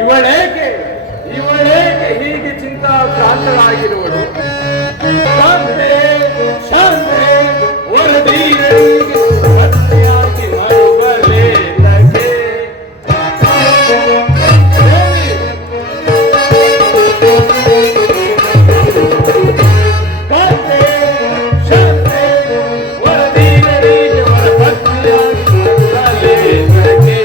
ಇವಳೇಕೆ ಇವಳೇಕೆ ಹೀಗೆ ಚಿಂತಾಕ್ರಾಂತಳಾಗಿರುವಳು? ಶಾಂತೆ ಶಾಂತೆ ವರದೀಯರಿಗೆ ಪತ್ನಿಯಾಗಿ ಮರುಗಲೇಲಗೆ. ಶಾಂತೆ ಶಾಂತೆ ವರದೀಯರಿಗೆ ಪತ್ನಿಯಾಗಿ ಮರುಗಲೇಲಗೆ.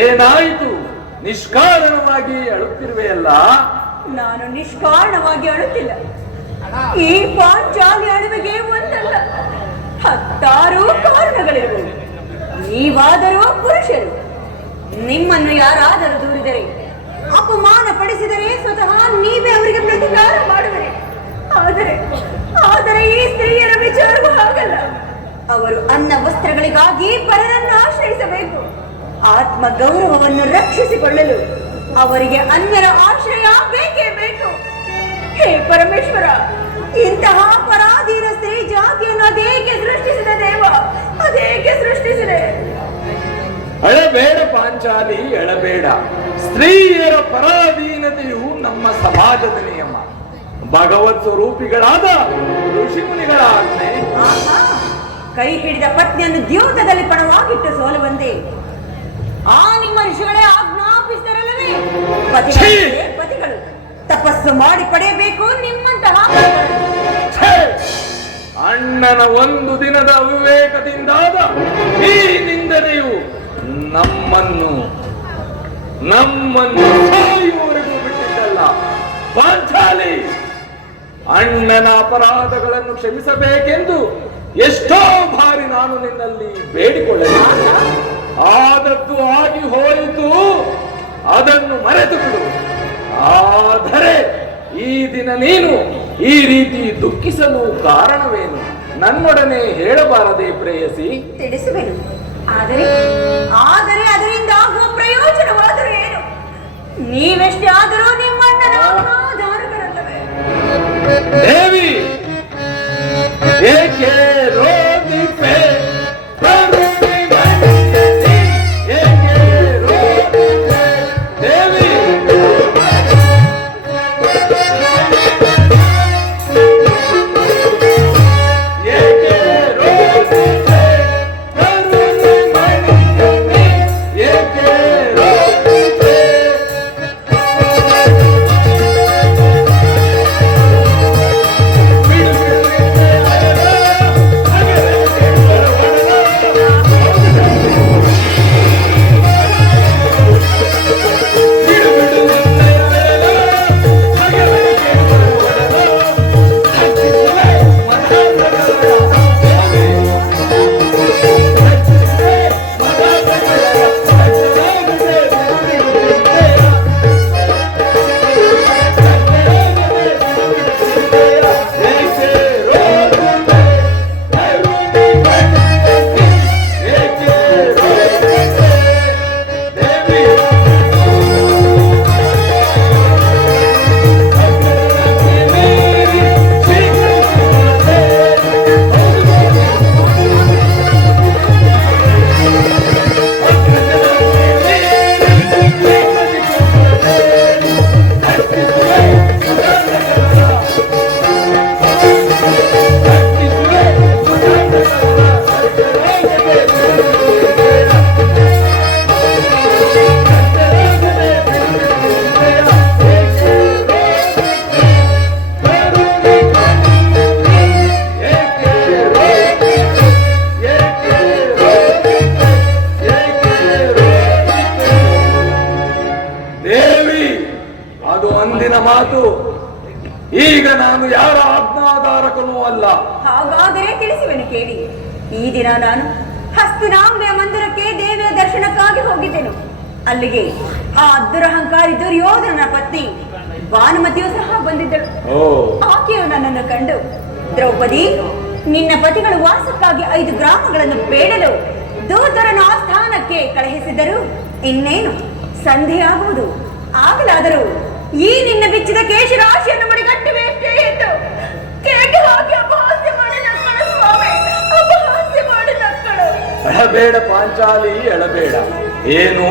ಏನಾಯಿತು? ನಿಷ್ಕಾರಣವಾಗಿ ಅಳುತ್ತಿರುವೆಯಲ್ಲ? ನಾನು ನಿಷ್ಕಾರಣವಾಗಿ ಅಳುತ್ತಿಲ್ಲ. ಈ ಪಾಂಚಾಲಿ ಅಳುವಿಗೆ ಒಂದಲ್ಲ 10 ಕಾರಣಗಳಿರುವುದು. ನೀವಾದರೂ ಪುರುಷರು. ನಿಮ್ಮನ್ನು ಯಾರಾದರೂ ದೂರಿದರೆ, ಅಪಮಾನ ಪಡಿಸಿದರೆ ಸ್ವತಃ ನೀವೇ ಅವರಿಗೆ ಪ್ರತಿಕಾರ ಮಾಡುವರೆ. ಆದರೆ ಈ ಸ್ತ್ರೀಯರ ವಿಚಾರವೂ ಹಾಗಲ್ಲ. ಅವರು ಅನ್ನ ವಸ್ತ್ರಗಳಿಗಾಗಿ ಪರರನ್ನು ಆಶ್ರಯಿಸಬೇಕು. ಆತ್ಮ ಗೌರವವನ್ನು ರಕ್ಷಿಸಿಕೊಳ್ಳಲು ಅವರಿಗೆ ಅನ್ಯರ ಆಶ್ರಯ ಬೇಕೇ ಬೇಕು. ಹೇ ಪರಮೇಶ್ವರ, ಇಂತಹ ಪರಾಧೀನ ಸ್ತ್ರೀ ಜಾತಿಯನ್ನು ಅದೇಕೆ ಸೃಷ್ಟಿಸಿದ ದೇವ? ಅದೇಕೆ ಸೃಷ್ಟಿಸಿದೆ? ಅಳಬೇಡ ಪಾಂಚಾಲಿ, ಅಳಬೇಡ. ಸ್ತ್ರೀಯರ ಪರಾಧೀನತೆಯು ನಮ್ಮ ಸಮಾಜದ ನಿಯಮ. ಭಗವತ್ ಸ್ವರೂಪಿಗಳಾದ ಋಷಿಮುನಿಗಳ ಆಜ್ಞೆ. ಕೈ ಹಿಡಿದ ಪತ್ನಿಯನ್ನು ದ್ಯೂತದಲ್ಲಿ ಪಣವಾಗಿಟ್ಟು ಸೋಲುವಂತೆ ಆ ನಿಮ್ಮ ಋಷಿಗಳೇ ಆಜ್ಞಾಪಿಸಿದರಲ್ಲವೇ? ಪತಿಗಳು ತಪಸ್ಸು ಮಾಡಿ ಪಡೆಯಬೇಕು ನಿಮ್ಮಂತಹ. ಅಣ್ಣನ ಒಂದು ದಿನದ ಅವಿವೇಕದಿಂದಾದ ಈ ನಿಂದನೆಯು ನಮ್ಮನ್ನು ಸಾಯುವವರೆಗೂ ಬಿಟ್ಟಿದ್ದಲ್ಲ. ಪಾಂಚಾಲಿ, ಅಣ್ಣನ ಅಪರಾಧಗಳನ್ನು ಕ್ಷಮಿಸಬೇಕೆಂದು ಎಷ್ಟೋ ಬಾರಿ ನಾನು ನಿನ್ನಲ್ಲಿ ಬೇಡಿಕೊಳ್ಳಲಿಲ್ಲ. ಆದದ್ದು ಆಗಿ ಹೋಯಿತು, ಅದನ್ನು ಮರೆತು ಬಿಡು. ಆದರೆ ಈ ದಿನ ನೀನು ಈ ರೀತಿ ದುಃಖಿಸಲು ಕಾರಣವೇನು? ನನ್ನೊಡನೆ ಹೇಳಬಾರದೆ ಪ್ರೇಯಸಿ? ತಿಳಿಸುವೆನು. ಆದರೆ ಅದರಿಂದ ಆಗುವ ಪ್ರಯೋಜನವಾದರೂ ಏನು? ನೀವೆಷ್ಟೇ ಆದರೂ ನಿಮ್ಮಣ್ಣನ ಆಧಾರಗಳಲ್ಲವೇ? ದೇವಿ, ಏಕೆ ರೋದಿಪೆ? ತಿಳಿಸುವೆನು ಕೇಳಿ. ಈ ದಿನ ನಾನು ಹಸ್ತಿನಾಂಬೆಯ ಮಂದಿರಕ್ಕೆ ದೇವಿಯ ದರ್ಶನಕ್ಕಾಗಿ ಹೋಗಿದ್ದೆನು. ಅಲ್ಲಿಗೆ ಆ ದುರಹಂಕಾರಿ ದುರ್ಯೋಧನನ ಪತ್ನಿ ಭಾನುಮತಿಯು ಸಹ ಬಂದಿದ್ದಳು. ಆಕೆಯು ನನ್ನನ್ನು ಕಂಡು, ದ್ರೌಪದಿ, ನಿನ್ನ ಪತಿಗಳು ವಾಸಕ್ಕಾಗಿ 5 ಗ್ರಾಮಗಳನ್ನು ಬೇಡಲು ದೂತರನ್ನು ಆಸ್ಥಾನಕ್ಕೆ ಕಳುಹಿಸಿದರು. ಇನ್ನೇನು ಸಂಧೆಯಾಗುವುದು. ಆಗಲಾದರೂ ಈ ನಿನ್ನ ಬಿಚ್ಚಿದ ಕೇಶರಾಶಿಯನ್ನು ಮಡಿಗಟ್ಟುವೆಷ್ಟೇ ಎಂದು ಕೇಕೆ ಹಾಕಿ ಅಪಹಾಸ್ಯ ಮಾಡಿ ನಕ್ಕಳು ಸ್ವಾಮಿ, ಅಪಹಾಸ್ಯ ಮಾಡಿ ನಕ್ಕಳು. ಅಳಬೇಡ ಪಾಂಚಾಲಿ, ಅಳಬೇಡ. ಏನು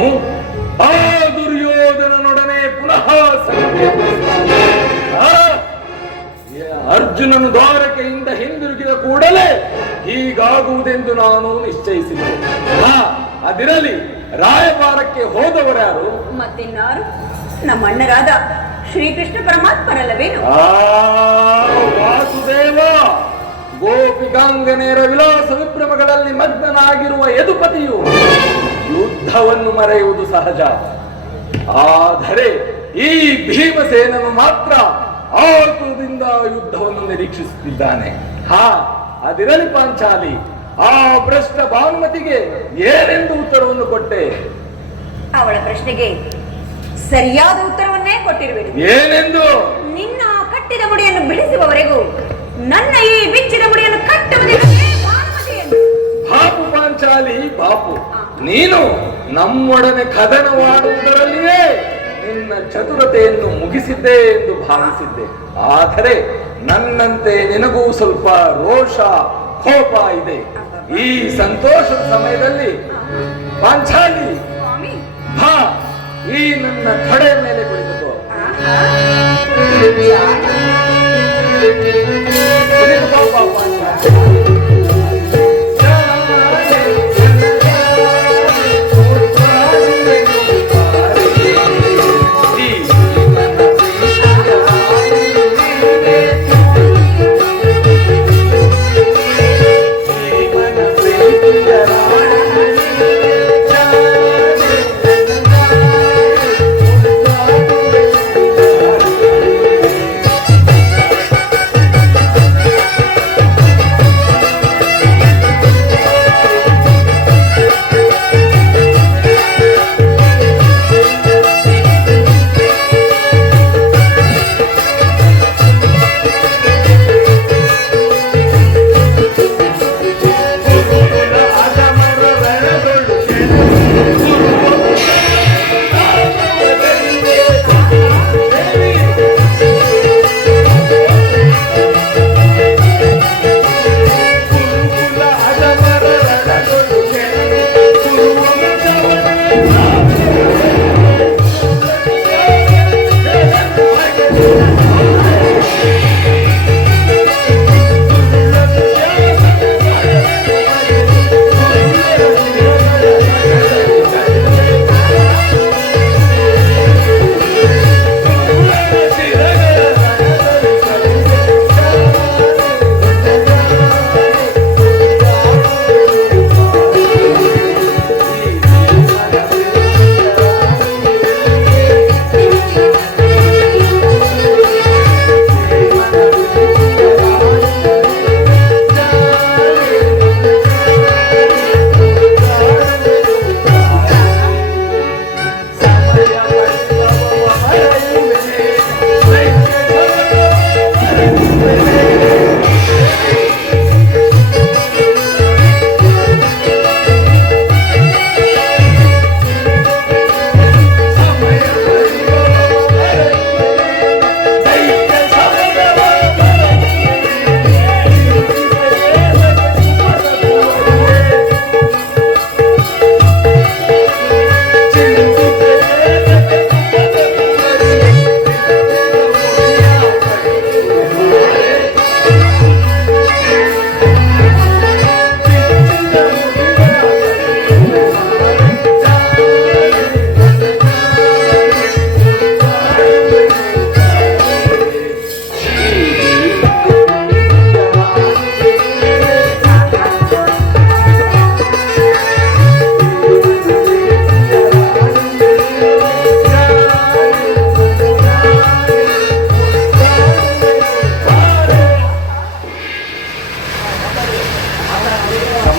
ಆ ದುರ್ಯೋಧನನೊಡನೆ ಪುನಃ ಅರ್ಜುನನು ದ್ವಾರಕೆಯಿಂದ ಹಿಂದಿರುಗಿದ ಕೂಡಲೇ ಹೀಗಾಗುವುದೆಂದು ನಾನು ನಿಶ್ಚಯಿಸಿದೆ. ಅದಿರಲಿ, ರಾಯಭಾರಕ್ಕೆ ಹೋದವರ್ಯಾರು? ಮತ್ತಿನ್ನಾರು, ನಮ್ಮ ಅಣ್ಣರಾದ ಶ್ರೀಕೃಷ್ಣ ಪರಮಾತ್ಮರಲ್ಲವೇನು? ವಾಸುದೇವ, ಗೋಪಿಕಾಂಗನೆಯರ ವಿಲಾಸ ವಿಭ್ರಮಗಳಲ್ಲಿ ಮಗ್ನನಾಗಿರುವ ಯದುಪತಿಯು ಯುದ್ಧವನ್ನು ಮರೆಯುವುದು ಸಹಜ. ಆದರೆ ಈ ಭೀಮಸೇನನು ಮಾತ್ರ ಆತುರದಿಂದ ಯುದ್ಧವನ್ನು ನಿರೀಕ್ಷಿಸುತ್ತಿದ್ದಾನೆ. ಅದಿರಲಿ ಪಾಂಚಾಲಿ, ಆ ಭ್ರಷ್ಟ ಭಾನುಮತಿಗೆ ಏನೆಂದು ಉತ್ತರವನ್ನು ಕೊಟ್ಟೆ? ಅವಳ ಪ್ರಶ್ನೆಗೆ ಸರಿಯಾದ ಉತ್ತರವನ್ನೇ ಕೊಟ್ಟಿರುವೆನು. ಏನೆಂದು? ನಿನ್ನ ಕಟ್ಟಿದ ಮುಡಿಯನ್ನು ಬಿಡಿಸುವವರೆಗೂ ನನ್ನ ಈ ಬಿಚ್ಚಿದ ಮುಡಿಯನ್ನು ಕಟ್ಟುವುದಿಲ್ಲ ಭಾನುಮತಿ ಎಂದು. ಬಾಪು ಪಾಂಚಾಲಿ, ಬಾಪು. ನೀನು ನಮ್ಮೊಡನೆ ಕದನವಾಡುವುದರಲ್ಲಿಯೇ ನಿನ್ನ ಚತುರತೆಯನ್ನು ಮುಗಿಸಿದ್ದೆ ಎಂದು ಭಾವಿಸಿದ್ದೆ. ಆದರೆ ನನ್ನಂತೆ ನಿನಗೂ ಸ್ವಲ್ಪ ರೋಷ, ಕೋಪ ಇದೆ. ಈ ಸಂತೋಷದ ಸಮಯದಲ್ಲಿ ಪಾಂಚಾಲಿ, ಬಾ, ಈ ನನ್ನ ತೊಡೆಯ ಮೇಲೆ ಕುಳಿತುಕೋ. ಕುಳಿತುಕೋ ಪಾಂಚಾಲಿ.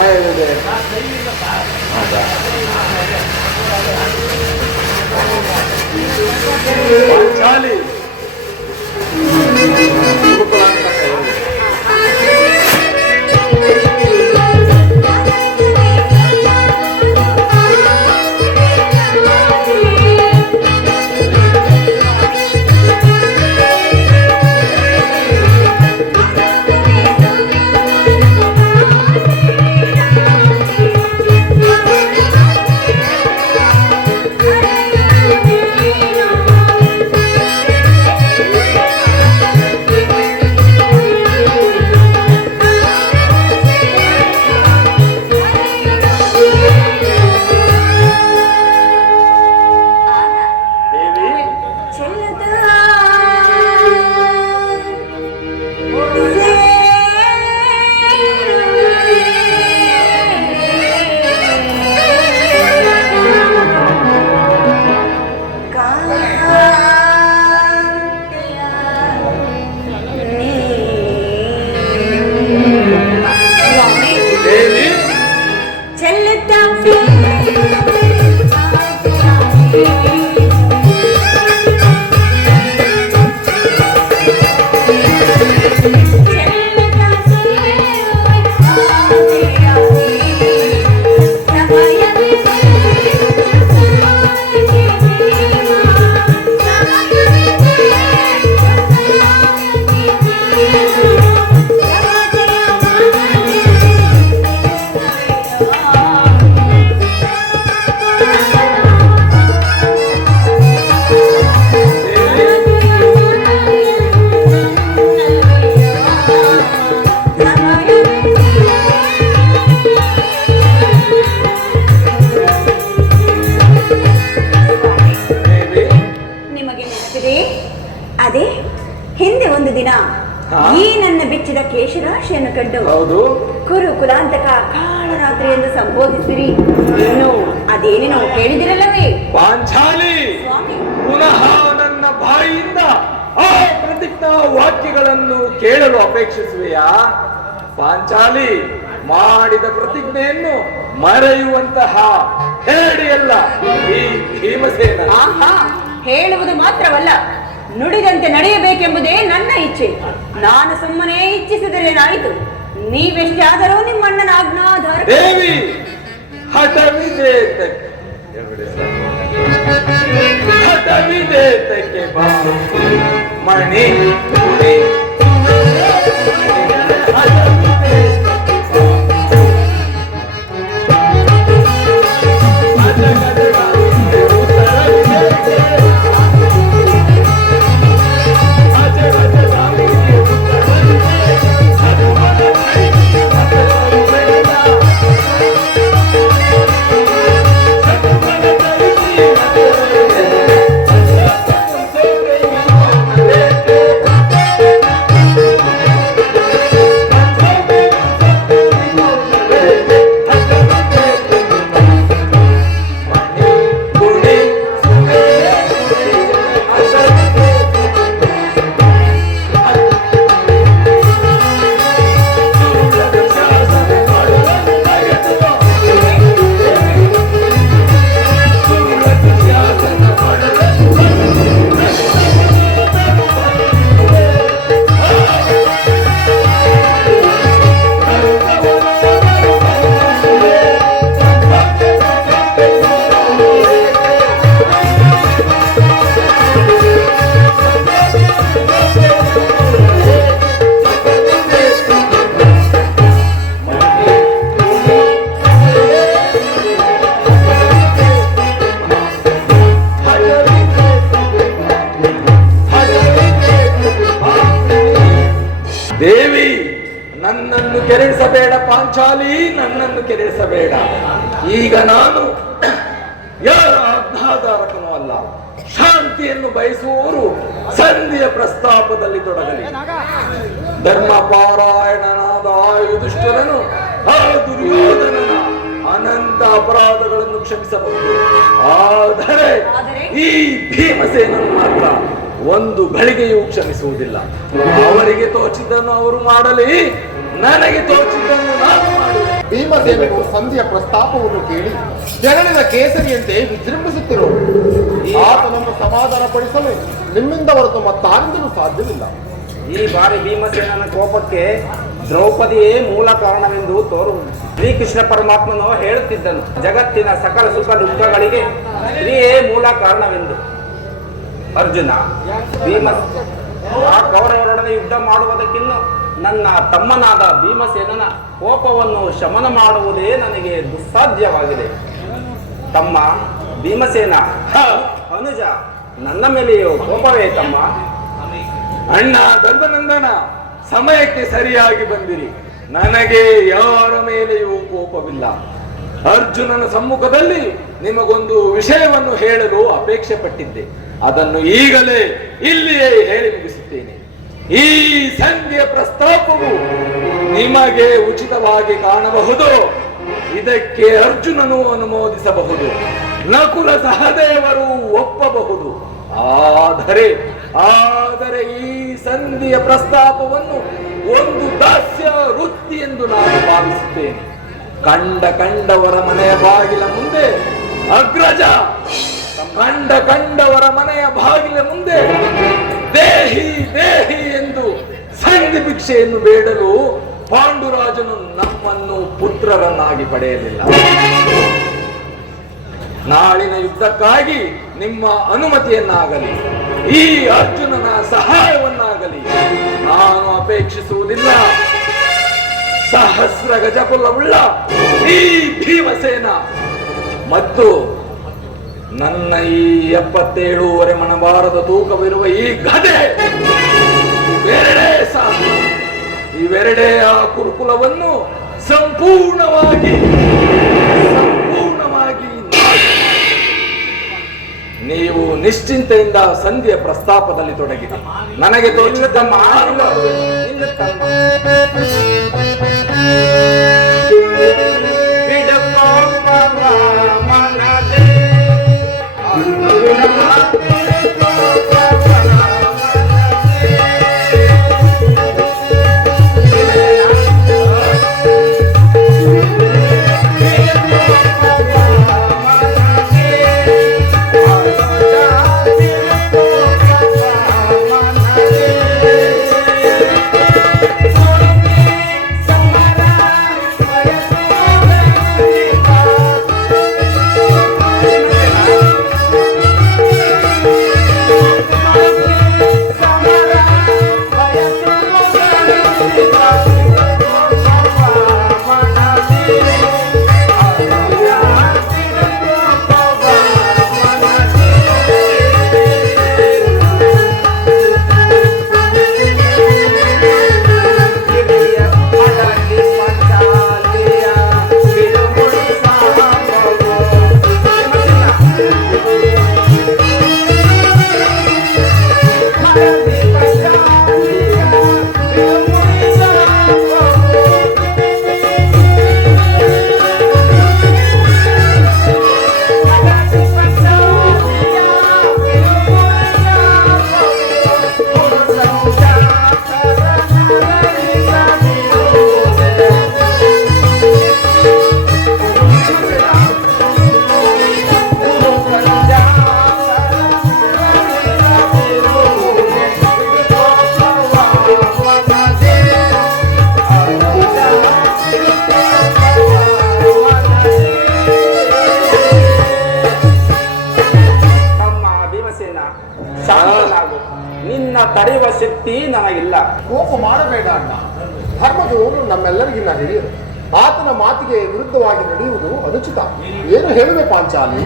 ಸಮಯವಿದೆ. ಹೌದಾ? ಪಾಂಚಾಲಿ ಗುರುಕುಲಾಂತಕ ಹೇಳಿ. ಅದೇ ಹಿಂದೆ ಒಂದು ದಿನ ಈ ನನ್ನ ಬೆಚ್ಚಿದ ಕೇಶರಾಶಿಯನ್ನು ಕಂಡು ಹೌದು ಕುರು ಕುಲಾಂತಕ ಕಾಳರಾತ್ರಿ ಎಂದು ಸಂಬೋಧಿಸಿರಿ. ಇನ್ನು ಅದೇನೇನೋ ಕೇಳಿದಿರಲ್ಲವೇ ಪಾಂಚಾಲಿ? ಪುನಃ ನನ್ನ ಬಾಯಿಯಿಂದ ಆ ಪ್ರತಿಜ್ಞಾ ವಾಕ್ಯಗಳನ್ನು ಕೇಳಲು ಅಪೇಕ್ಷಿಸುವೆಯಾ? ಪಾಂಚಾಲಿ, ಮಾಡಿದ ಪ್ರತಿಜ್ಞೆಯನ್ನು ಮರೆಯುವಂತಹ ಹೇಡಿಯಲ್ಲ ಈ ಭೀಮಸೇನ. ಹೇಳುವುದು ಮಾತ್ರವಲ್ಲ, ನುಡಿದಂತೆ ನಡೆಯಬೇಕೆಂಬುದೇ ನನ್ನ ಇಚ್ಛೆ. ನಾನು ಸುಮ್ಮನೆ ಇಚ್ಛಿಸಿದರೇನಾಯಿತು? ನೀವೆಷ್ಟೇ ಆದರೂ ನಿಮ್ಮಣ್ಣನ ಆಜ್ಞಾಧಾರ. ದೇವಿ ಹಠವಿದೇತಕ್ಕೆ ಬಾ ಮಣಿ ದೇವಿ, ನನ್ನನ್ನು ಕೆರಳಿಸಬೇಡ ಪಾಂಚಾಲಿ, ನನ್ನನ್ನು ಕೆರಳಿಸಬೇಡ. ಈಗ ನಾನು ಯಾರ ಆಜ್ಞಾಧಾರಕನೂ ಅಲ್ಲ. ಶಾಂತಿಯನ್ನು ಬಯಸುವವರು ಸಂಧಿಯ ಪ್ರಸ್ತಾಪದಲ್ಲಿ ತೊಡಗಲಿ. ಧರ್ಮ ಪಾರಾಯಣನಾದ ಯುಧಿಷ್ಠಿರನು ಆ ದುರ್ಯೋಧನನ ಅನಂತ ಅಪರಾಧಗಳನ್ನು ಕ್ಷಮಿಸಬಹುದು. ಆದರೆ ಈ ಭೀಮಸೇನನ್ನು ಮಾತ್ರ ಒಂದು ಗಳಿಗೆಯೂ ಕ್ಷಮಿಸುವುದಿಲ್ಲ. ಅವರಿಗೆ ತೋಚಿದ್ದನ್ನು ಅವರು ಮಾಡಲಿ, ನನಗೆ ತೋಚಿದ್ದನ್ನು ನಾನು ಮಾಡುವೆ. ಭೀಮಸೇನನು ಸಂಧಿಯ ಪ್ರಸ್ತಾಪವನ್ನು ಕೇಳಿ ಕೆರಳಿದ ಕೇಸರಿಯಂತೆ ವಿಜೃಂಭಿಸುತ್ತಿರುವ ಆತನನ್ನು ಸಮಾಧಾನಪಡಿಸಲು ನಿಮ್ಮಿಂದ ಹೊರತು ಮತ್ತಾರಿಂದಲೂ ಸಾಧ್ಯವಿಲ್ಲ. ಈ ಬಾರಿ ಭೀಮಸೇನನ ಕೋಪಕ್ಕೆ ದ್ರೌಪದಿಯೇ ಮೂಲ ಕಾರಣವೆಂದು ತೋರುವುದು. ಶ್ರೀಕೃಷ್ಣ ಪರಮಾತ್ಮನು ಹೇಳುತ್ತಿದ್ದನು, ಜಗತ್ತಿನ ಸಕಲ ಸುಖ ದುಃಖಗಳಿಗೆ ಸ್ತ್ರೀಯೇ ಮೂಲ ಕಾರಣವೆಂದು. ಅರ್ಜುನ, ಆ ಕೌರವರೊಡನೆ ಯುದ್ಧ ಮಾಡುವುದಕ್ಕಿನ್ನು ನನ್ನ ತಮ್ಮನಾದ ಭೀಮಸೇನನ ಕೋಪವನ್ನು ಶಮನ ಮಾಡುವುದೇ ನನಗೆ ದುಸ್ಸಾಧ್ಯವಾಗಿದೆ. ತಮ್ಮ ಭೀಮಸೇನ, ಅನುಜ, ನನ್ನ ಮೇಲೆಯೋ ಕೋಪವೇ ತಮ್ಮ? ಅಣ್ಣ ಧರ್ಮನಂದನ, ಸಮಯಕ್ಕೆ ಸರಿಯಾಗಿ ಬಂದಿರಿ. ನನಗೆ ಯಾರ ಮೇಲೆಯೂ ಕೋಪವಿಲ್ಲ. ಅರ್ಜುನನ ಸಮ್ಮುಖದಲ್ಲಿ ನಿಮಗೊಂದು ವಿಷಯವನ್ನು ಹೇಳಲು ಅಪೇಕ್ಷೆ ಪಟ್ಟಿದ್ದೆ. ಅದನ್ನು ಈಗಲೇ ಇಲ್ಲಿಯೇ ಹೇಳಿ ಮುಗಿಸುತ್ತೇನೆ. ಈ ಸಂಧಿಯ ಪ್ರಸ್ತಾಪವು ನಿಮಗೆ ಉಚಿತವಾಗಿ ಕಾಣಬಹುದು. ಇದಕ್ಕೆ ಅರ್ಜುನನು ಅನುಮೋದಿಸಬಹುದು, ನಕುಲ ಸಹದೇವರು ಒಪ್ಪಬಹುದು. ಆದರೆ ಈ ಸಂಧಿಯ ಪ್ರಸ್ತಾಪವನ್ನು ಒಂದು ದಾಸ್ಯ ವೃತ್ತಿ ಎಂದು ನಾನು ಭಾವಿಸುತ್ತೇನೆ. ಕಂಡವರ ಮನೆಯ ಬಾಗಿಲ ಮುಂದೆ ಅಗ್ರಜ, ಕಂಡವರ ಮನೆಯ ಬಾಗಿಲ ಮುಂದೆ ದೇಹಿ ದೇಹಿ ಎಂದು ಸಂಧಿ ಭಿಕ್ಷೆಯನ್ನು ಬೇಡಲು ಪಾಂಡುರಾಜನು ನಮ್ಮನ್ನು ಪುತ್ರರನ್ನಾಗಿ ಪಡೆಯಲಿಲ್ಲ. ನಾಳಿನ ಯುದ್ಧಕ್ಕಾಗಿ ನಿಮ್ಮ ಅನುಮತಿಯನ್ನಾಗಲಿ ಈ ಅರ್ಜುನನ ಸಹಾಯವನ್ನಾಗಲಿ ನಾನು ಅಪೇಕ್ಷಿಸುವುದಿಲ್ಲ. ಸಹಸ್ರ ಗಜಕುಲವುಳ್ಳ ಈ ಭೀಮಸೇನ ಮತ್ತು ನನ್ನ ಈ 77 ಮಣಭಾರದ ತೂಕವಿರುವ ಈ ಗದೆ ಇವೆರಡೇ ಆ ಕುರುಕುಲವನ್ನು ಸಂಪೂರ್ಣವಾಗಿ ನೀವು ನಿಶ್ಚಿಂತೆಯಿಂದ ಸಂಧಿಯ ಪ್ರಸ್ತಾಪದಲ್ಲಿ ತೊಡಗಿದೆ. ನನಗೆ ತೋಚಿದ ನಿನ್ನ ತಡೆಯುವ ಶಕ್ತಿ ನನಗಿಲ್ಲ. ಕೋಪ ಮಾಡಬೇಡ ಅಣ್ಣ. ಧರ್ಮದವರು ನಮ್ಮೆಲ್ಲರಿಗಿನ್ನ ಹಿರಿಯರು. ಆತನ ಮಾತಿಗೆ ವಿರುದ್ಧವಾಗಿ ನಡೆಯುವುದು ಅನುಚಿತ. ಏನು ಹೇಳುವೆ ಪಾಂಚಾಲಿ?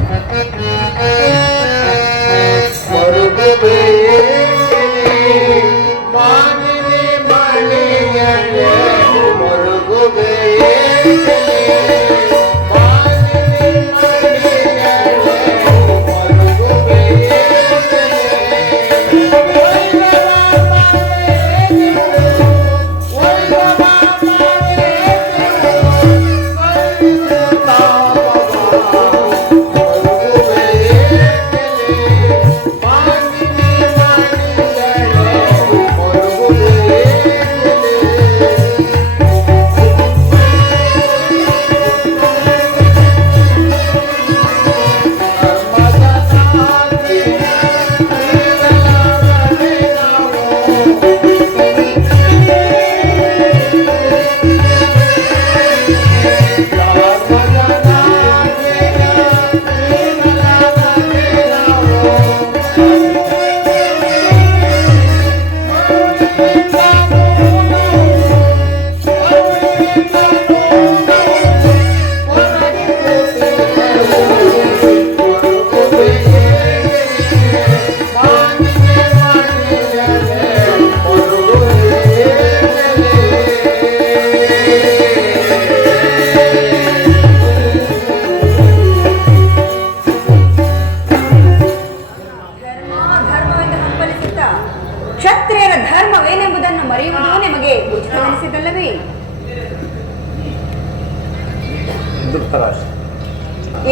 ಧೃತರಾಷ್ಟ್ರ.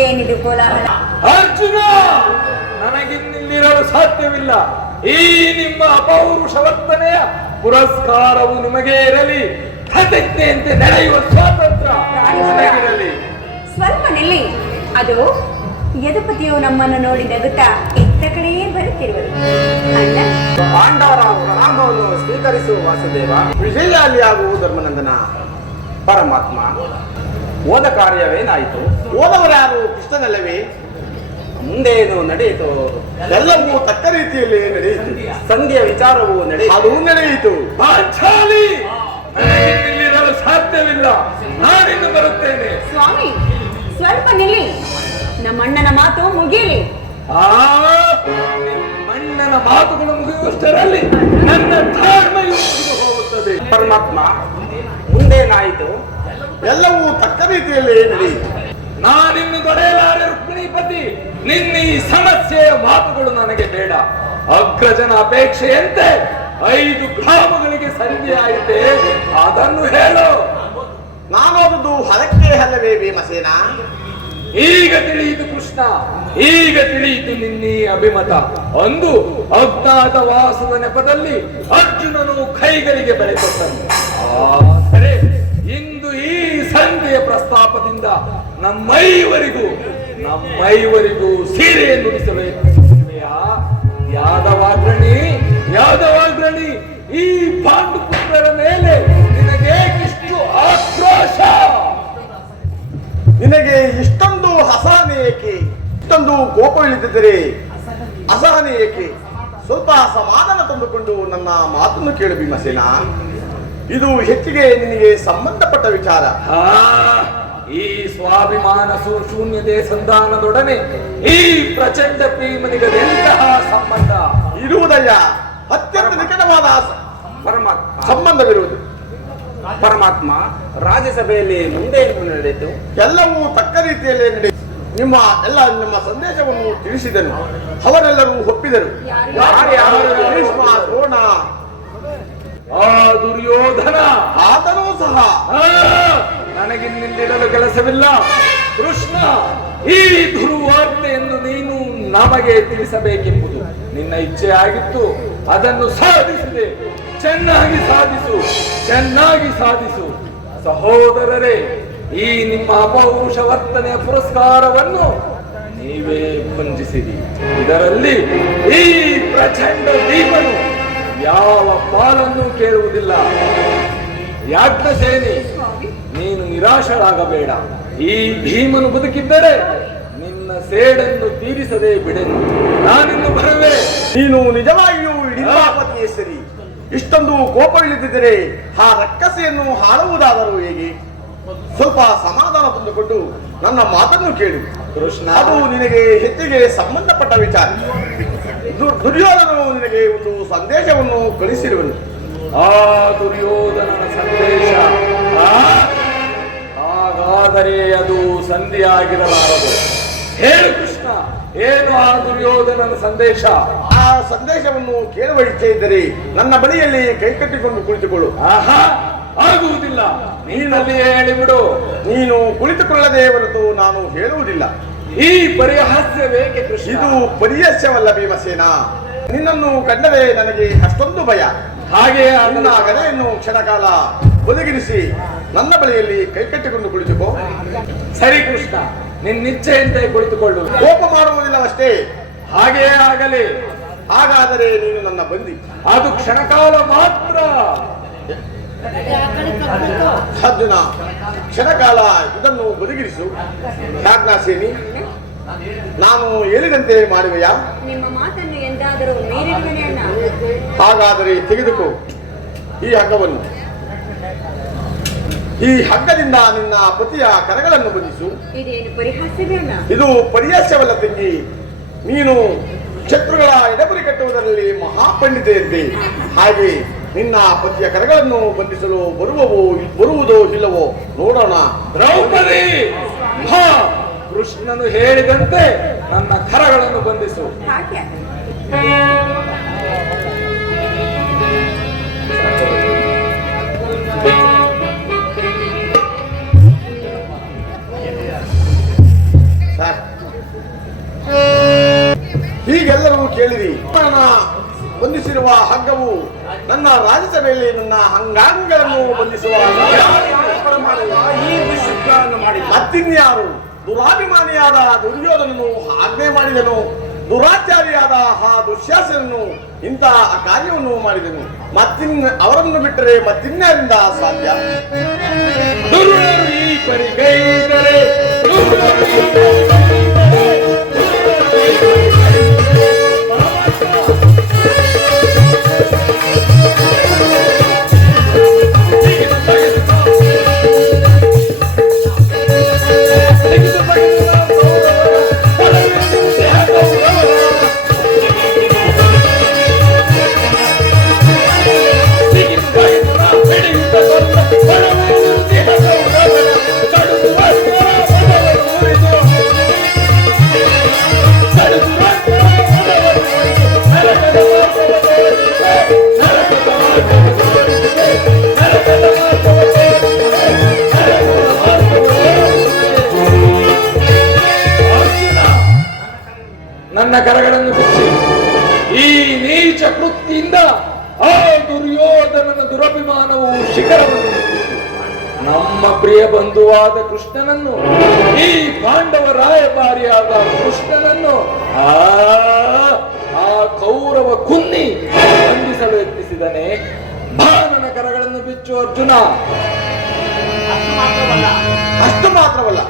ಏನಿದು ಕೋಲಾಹಲ? ಅರ್ಜುನ, ನನಗಿನ್ನಿಲ್ಲಿರಲು ಸಾಧ್ಯವಿಲ್ಲ. ಈ ನಿಮ್ಮ ಅಪೌರುಷ ವರ್ತನೆಯ ಪುರಸ್ಕಾರವು ನಿಮಗೆ ಇರಲಿ. ಪ್ರತಿಜ್ಞೆಯಂತೆ ನಡೆಯುವ ಸ್ವಾತಂತ್ರ್ಯ ನನಗಿರಲಿ. ಸ್ವಲ್ಪ ನಿಲ್ಲಿ. ಅದು ಯದುಪತಿಯು ನಮ್ಮನ್ನು ನೋಡಿ ನಗುತ್ತಾ ಇತ್ತ ಕಡೆಯೇ ಬರುತ್ತಿರುವರು. ಅಣ್ಣ, ಪಾಂಡವರ ಪ್ರಣಾಮವನ್ನು ಸ್ವೀಕರಿಸುವ ವಾಸುದೇವ. ವಿಜಯಾಲಿಯಾಗುವು ಧರ್ಮನಂದನ. ಪರಮಾತ್ಮ, ಓದ ಕಾರ್ಯವೇನಾಯಿತು? ಓದವರು ಯಾರು? ಕೃಷ್ಣನಲ್ಲವೇ? ಮುಂದೇನು ನಡೆಯಿತು? ಎಲ್ಲವೂ ತಕ್ಕ ರೀತಿಯಲ್ಲಿ ನಡೆಯಿತು. ಸಂಧಿಯ ವಿಚಾರವು ನಡೆಯಿತು. ಅದು ನಡೆಯಿತು. ಪಾಂಚಾಲಿ, ನನಗಿನ್ನಿಲ್ಲಿರಲು ಸಾಧ್ಯವಿಲ್ಲ. ನಾನಿನ್ನು ಬರುತ್ತೇನೆ. ಸ್ವಾಮಿ, ಸ್ವಲ್ಪ ನಿಲ್ಲಿ. ನಮ್ಮಣ್ಣನ ಮಾತು ಮುಗಿಯಲಿ. ಆ ನಿಮ್ಮಣ್ಣನ ಮಾತುಗಳು ಮುಗಿಯುವಷ್ಟರಲ್ಲಿ ನನ್ನ ಧರ್ಮಯು ಮುಗಿದು ಹೋಗುತ್ತದೆ. ಪರಮಾತ್ಮ, ಮುಂದೇನಾಯಿತು? ಎಲ್ಲವೂ ತಕ್ಕ ರೀತಿಯಲ್ಲಿ ನಡೆಯಿತು. ನಾನಿನ್ನು ದೊರೆಯಲಾರೆ ರುಕ್ಮಿಣೀಪತಿ. ನಿನ್ನ ಈ ಸಮಸ್ಯೆಯ ಮಾತುಗಳು ನನಗೆ ಬೇಡ. ಅಗ್ರಜನ ಅಪೇಕ್ಷೆಯಂತೆ 5 ಗ್ರಾಮಗಳಿಗೆ ಸಂಧಿ ಆಯಿತೆ, ಅದನ್ನು ಹೇಳು. ನಾನೋದುದು ಹೊಲಕ್ಕೆ ಅಲ್ಲವೇ ಭೀಮಸೇನ? ಈಗ ತಿಳಿಯಿತು ಕೃಷ್ಣ, ಈಗ ತಿಳಿಯಿತು ನಿನ್ನೀ ಅಭಿಮತ. ಅಂದು ಅಜ್ಞಾತವಾಸದ ನೆಪದಲ್ಲಿ ಅರ್ಜುನನು ಕೈಗಳಿಗೆ ಬೆಳೆಕೊಟ್ಟನು. ಸರಿ, ಇಂದು ಈ ಸಂಧಿಯ ಪ್ರಸ್ತಾಪದಿಂದ ನಮ್ಮೈವರಿಗೂ ಸೀರೆಯನ್ನು ಉಡಿಸಬೇಕು. ಯಾದವಾಗ್ರಣಿ, ಈ ಪಾಂಡುಪುತ್ರರ ಮೇಲೆ ನಿನಗೆ ಇಷ್ಟು ಆಕ್ರೋಶ? ನಿನಗೆ ಇಷ್ಟೊಂದು ಅಸಹನೆ ಏಕೆ? ಇಷ್ಟೊಂದು ಕೋಪ ಇಳಿದಿದ್ದರೆ ಅಸಹನೆ ಏಕೆ? ಸ್ವಲ್ಪ ಸಮಾಧಾನ ತಂದುಕೊಂಡು ನನ್ನ ಮಾತನ್ನು ಕೇಳು ಭೀಮಸೇನ. ಇದು ಹೆಚ್ಚಿಗೆ ನಿನಗೆ ಸಂಬಂಧಪಟ್ಟ ವಿಚಾರ. ಈ ಸ್ವಾಭಿಮಾನ ಶೂನ್ಯತೆ ಸಂಧಾನದೊಡನೆ ಈ ಪ್ರಚಂಡ ಪ್ರೇಮನಿಗದೆಂತಹ ಸಂಬಂಧ ಇರುವುದಯ್ಯ? ಅತ್ಯಂತ ನಿಕಟವಾದ ಪರಮಾತ್ಮ, ಸಂಬಂಧವಿರುವುದು. ಪರಮಾತ್ಮ, ರಾಜ್ಯಸಭೆಯಲ್ಲಿ ಮುಂದೇನು ನಡೆಯಿತು? ಎಲ್ಲವೂ ತಕ್ಕ ರೀತಿಯಲ್ಲೇ ನಡೆಯಿತು. ನಿಮ್ಮ ಸಂದೇಶವನ್ನು ತಿಳಿಸಿದನು. ಅವರೆಲ್ಲರೂ ಒಪ್ಪಿದರು. ಭೀಷ್ಮ, ದ್ರೋಣ, ಆ ದುರ್ಯೋಧನ, ಆತನೂ ಸಹ. ನನಗಿನ್ನಿಲ್ಲಿರಲು ಕೆಲಸವಿಲ್ಲ ಕೃಷ್ಣ. ಈ ದುರ್ವಾರ್ತೆಯನ್ನು ನೀನು ನಮಗೆ ತಿಳಿಸಬೇಕೆಂಬುದು ನಿನ್ನ ಇಚ್ಛೆ ಆಗಿತ್ತು. ಅದನ್ನು ಸಾಧಿಸಿದೆ. ಚೆನ್ನಾಗಿ ಸಾಧಿಸು. ಸಹೋದರರೇ, ಈ ನಿಮ್ಮ ಅಪೌರುಷ ವರ್ತನೆಯ ಪುರಸ್ಕಾರವನ್ನು ನೀವೇ ಭಂಜಿಸಿರಿ. ಇದರಲ್ಲಿ ಈ ಪ್ರಚಂಡ ಭೀಮನು ಯಾವ ಪಾಲನ್ನು ಕೇಳುವುದಿಲ್ಲ. ಯಾಜ್ಞಸೇನಿ, ನೀನು ನಿರಾಶರಾಗಬೇಡ. ಈ ಭೀಮನು ಬದುಕಿದ್ದರೆ ನಿನ್ನ ಸೇಡನ್ನು ತೀರಿಸದೆ ಬಿಡೆನು. ನಾನಿನ್ನು ಬರುವೆ. ನೀನು ನಿಜವಾಗಿಯೂ ಹಿಡಿದಾಪತಿಯೇ ಸರಿ. ಇಷ್ಟೊಂದು ಕೋಪ ಇಳಿದಿದ್ದರೆ ಆ ರಕ್ಕಸೆಯನ್ನು ಹಾಳುವುದಾದರೂ ಹೇಗೆ? ಸ್ವಲ್ಪ ಸಮಾಧಾನ ತಂದುಕೊಂಡು ನನ್ನ ಮಾತನ್ನು ಕೇಳು ಕೃಷ್ಣ. ಅದು ನಿನಗೆ ಹೆಚ್ಚಿಗೆ ಸಂಬಂಧಪಟ್ಟ ವಿಚಾರ. ದುರ್ಯೋಧನನು ನಿನಗೆ ಒಂದು ಸಂದೇಶವನ್ನು ಕಳಿಸಿರುವನು. ಆ ದುರ್ಯೋಧನನ ಸಂದೇಶ? ಹಾಗಾದರೆ ಅದು ಸಂಧಿಯಾಗಿರಲಾರದು. ಹೇಳು ಕೃಷ್ಣ, ಏನು ಆ ದುರ್ಯೋಧನನ ಸಂದೇಶ? ಆ ಸಂದೇಶವನ್ನು ಕೇಳುವ ಇಚ್ಛೆ ಇದ್ದರೆ ನನ್ನ ಬಳಿಯಲ್ಲಿ ಕೈಕಟ್ಟಿಕೊಂಡು ಕುಳಿತುಕೊಳ್ಳು. ಆಗುವುದಿಲ್ಲ, ನೀನಲ್ಲಿಯೇ ಹೇಳಿಬಿಡು. ನೀನು ಕುಳಿತುಕೊಳ್ಳದೆ ಹೊರತು ನಾನು ಹೇಳುವುದಿಲ್ಲ. ಈ ಪರಿಹಾಸ್ಯವೇಕೆ ಕೃಷ್ಣ? ಇದು ಪರಿಹಾಸ್ಯವಲ್ಲ ಭೀಮಸೇನ. ನಿನ್ನನ್ನು ಕಂಡರೆ ನನಗೆ ಅಷ್ಟೊಂದು ಭಯ. ಹಾಗೆ ನನ್ನ ಗದೆಯನ್ನು ಕ್ಷಣಕಾಲ ಬದುಗಿರಿಸಿ ನನ್ನ ಬಳಿಯಲ್ಲಿ ಕೈಕಟ್ಟಿಕೊಂಡು ಕುಳಿತುಕೋ. ಸರಿ ಕೃಷ್ಣ, ನಿನ್ನಿಚ್ಛೆಯಂತೆ ಕುಳಿತುಕೊಳ್ಳು. ಕೋಪ ಮಾಡುವುದಿಲ್ಲವಷ್ಟೇ. ಹಾಗೆಯೇ ಆಗಲಿ. ಹಾಗಾದರೆ ನೀನು ನನ್ನ ಬಂದಿ. ಅದು ಕ್ಷಣಕಾಲ ಮಾತ್ರ. ಅರ್ಜುನ, ಕ್ಷಣಕಾಲ ಇದನ್ನು ಬದುಗಿರಿಸು. ಯಾಜ್ಞಾಸೇನಿ, ನಾನು ಹೇಳಿದಂತೆ ಮಾಡುವೆಯಾ? ನಿಮ್ಮ ಮಾತನ್ನು ಎಂದಾದರೂ ಮೀರಿರುವೆನೇ ಅಣ್ಣ? ಹಾಗಾದರೆ ತೆಗೆದುಕೋ ಈ ಹಗ್ಗವನ್ನು. ಈ ಹಗ್ಗದಿಂದ ನಿನ್ನ ಪತಿಯ ಕರಗಳನ್ನು ಬಂಧಿಸು. ಇದೇನು ಪರಿಹಾಸ್ಯವೇ ಅಣ್ಣ? ಇದು ಪರಿಹಾಸ್ಯವಲ್ಲ ತಂಗಿ. ನೀನು ಶತ್ರುಗಳ ಎಡಬುರಿ ಕಟ್ಟುವುದರಲ್ಲಿ ಮಹಾಪಂಡಿತೆ ಇದ್ದೆ. ಹಾಗೆ ನಿನ್ನ ಪತಿಯ ಕರಗಳನ್ನು ಬಂಧಿಸಲು ಬರುವುದೋ ಇಲ್ಲವೋ ನೋಡೋಣ. ದ್ರೌಪದಿ, ಕೃಷ್ಣನು ಹೇಳಿದಂತೆ ನನ್ನ ಕರಗಳನ್ನು ಬಂಧಿಸು. ಹಾಗೆ ಕೇಳಿರಿ. ನನ್ನ ಬಂಧಿಸಿರುವ ಹಗ್ಗವು ನನ್ನ ರಾಜ್ಯಸಭೆಯಲ್ಲಿ ನನ್ನ ಅಂಗಾಂಗಗಳನ್ನು ಬಂಧಿಸುವ ಈ ದುಷ್ಕೃತ್ಯವನ್ನು ಮಾಡಿದ ಮತ್ತಿನ್ಯಾರು? ದುರಾಭಿಮಾನಿಯಾದ ದುರ್ಯೋಧನನು ಆಜ್ಞೆ ಮಾಡಿದನು, ದುರಾಚಾರಿಯಾದ ಆ ದುಶ್ಯಾಸನನು ಇಂತಹ ಕಾರ್ಯವನ್ನು ಮಾಡಿದನು. ಅವರನ್ನು ಬಿಟ್ಟರೆ ಮತ್ತಿನ್ಯಾರಿಂದ ಸಾಧ್ಯ? ದುರುಳರು ಈ ಪರಿಗೈದರೆ ದುರುಳರು ಈ ನನ್ನ ಕರಗಳನ್ನು ಬಿಚ್ಚಿ ಈ ನೀಚ ಕೃತ್ಯದಿಂದ ಆ ದುರ್ಯೋಧನನ ದುರಭಿಮಾನವು ಶಿಖರವನ್ನು ನಮ್ಮ ಪ್ರಿಯ ಬಂಧುವಾದ ಕೃಷ್ಣನನ್ನು, ಈ ಪಾಂಡವ ರಾಯಭಾರಿಯಾದ ಕೃಷ್ಣನನ್ನು ಆ ಕೌರವ ಕುನ್ನಿ ಬಂಧಿಸಲು ಯತ್ನಿಸಿದನೆ. ಬಾಣನ ಕರಗಳನ್ನು ಬಿಚ್ಚು ಅರ್ಜುನ. ಅಷ್ಟು ಮಾತ್ರವಲ್ಲ,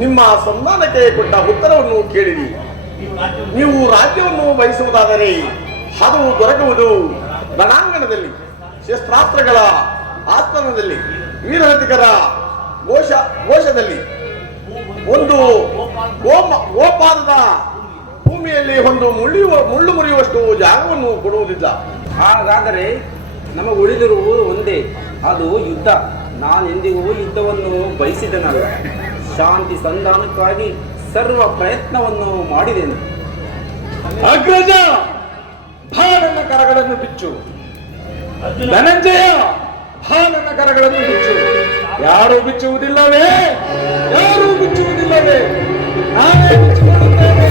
ನಿಮ್ಮ ಸಂಧಾನಕ್ಕೆ ಕೊಟ್ಟ ಉತ್ತರವನ್ನು ಕೇಳಿರಿ. ನೀವು ರಾಜ್ಯವನ್ನು ಬಯಸುವುದಾದರೆ ಅದು ದೊರಕುವುದು ರಣಾಂಗಣದಲ್ಲಿ, ಶಸ್ತ್ರಾಸ್ತ್ರಗಳ ಆಸ್ಥಾನದಲ್ಲಿ, ವೀರರತಿಕರ ಘೋಷದಲ್ಲಿ. ಒಂದು ಗೋಪಾಲದ ಭೂಮಿಯಲ್ಲಿ ಒಂದು ಮುಳ್ಳು ಮುರಿಯುವಷ್ಟು ಜಾಗವನ್ನು ಕೊಡುವುದಿಲ್ಲ. ಹಾಗಾದರೆ ನಮಗೆ ಉಳಿದಿರುವುದು ಒಂದೇ, ಅದು ಯುದ್ಧ. ನಾನೆಂದಿಗೂ ಯುದ್ಧವನ್ನು ಬಯಸಿದನಲ್ಲ, ಶಾಂತಿ ಸಂಧಾನಕ್ಕಾಗಿ ಸರ್ವ ಪ್ರಯತ್ನವನ್ನು ಮಾಡಿದೆನು. ಅಗ್ರಜ, ಭಾನನ ಕರಗಳನ್ನು ಬಿಚ್ಚು. ಧನಂಜಯ, ಭಾನನ ಕರಗಳನ್ನು ಬಿಚ್ಚು. ಯಾರೂ ಬಿಚ್ಚುವುದಿಲ್ಲವೇ? ಯಾರೂ ಬಿಚ್ಚುವುದಿಲ್ಲವೇ? ನಾನೇ ಬಿಚ್ಚಿಕೊಳ್ಳುತ್ತೇನೆ.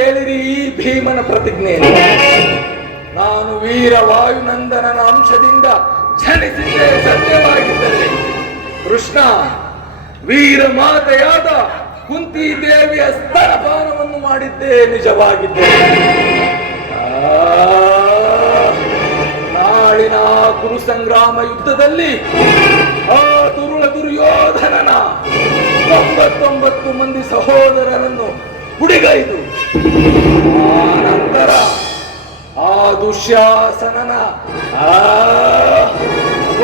ಕೇಳಿರಿ ಈ ಭೀಮನ ಪ್ರತಿಜ್ಞೆಯನ್ನು. ನಾನು ವೀರ ವಾಯುನಂದನನ ಅಂಶದಿಂದ ಜನಿಸಿದ್ದೇ ಸತ್ಯವಾಗಿದ್ದರೆ ಕೃಷ್ಣ ವೀರ ಮಾತೆಯಾದ ಕುಂತಿ ದೇವಿಯ ಸ್ತನಪಾನವನ್ನು ಮಾಡಿದ್ದೇ ನಿಜವಾಗಿದ್ದೆ. ನಾಳಿನ ಕುರು ಸಂಗ್ರಾಮ ಯುದ್ಧದಲ್ಲಿ ಆ ದುರುಳ ದುರ್ಯೋಧನನ 99 ಮಂದಿ ಸಹೋದರರನ್ನು ಹುಡಿಗೈದು ಆ ನಂತರ ಆ ದುಶ್ಯಾಸನನ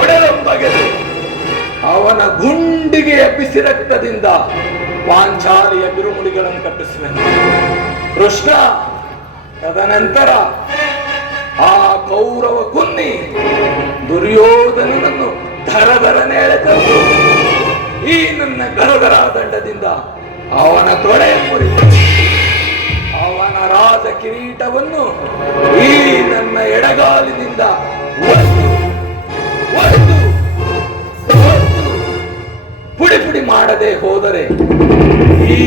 ಒಡೆದಂಬಗೆದು ಅವನ ಗುಂಡಿಗೆ ಬಿಸಿ ರಕ್ತದಿಂದ ಪಾಂಚಾಲಿಯ ಬಿರುಮುಡಿಗಳನ್ನು ಕಟ್ಟಿಸುವೆನು ಕೃಷ್ಣ. ತದನಂತರ ಆ ಕೌರವ ಕುನ್ನಿ ದುರ್ಯೋಧನನನ್ನು ಧರಧರನೆ ಎಳೆತಂದು ಈ ನನ್ನ ಗರಗರ ದಂಡದಿಂದ ಅವನ ತೊಡೆ ಮುರಿದು ಅವನ ರಾಜ ಕಿರೀಟವನ್ನು ಈ ನನ್ನ ಎಡಗಾಲಿನಿಂದ ಒಡೆದು ಪುಡಿ ಪುಡಿ ಮಾಡದೆ ಹೋದರೆ ಈ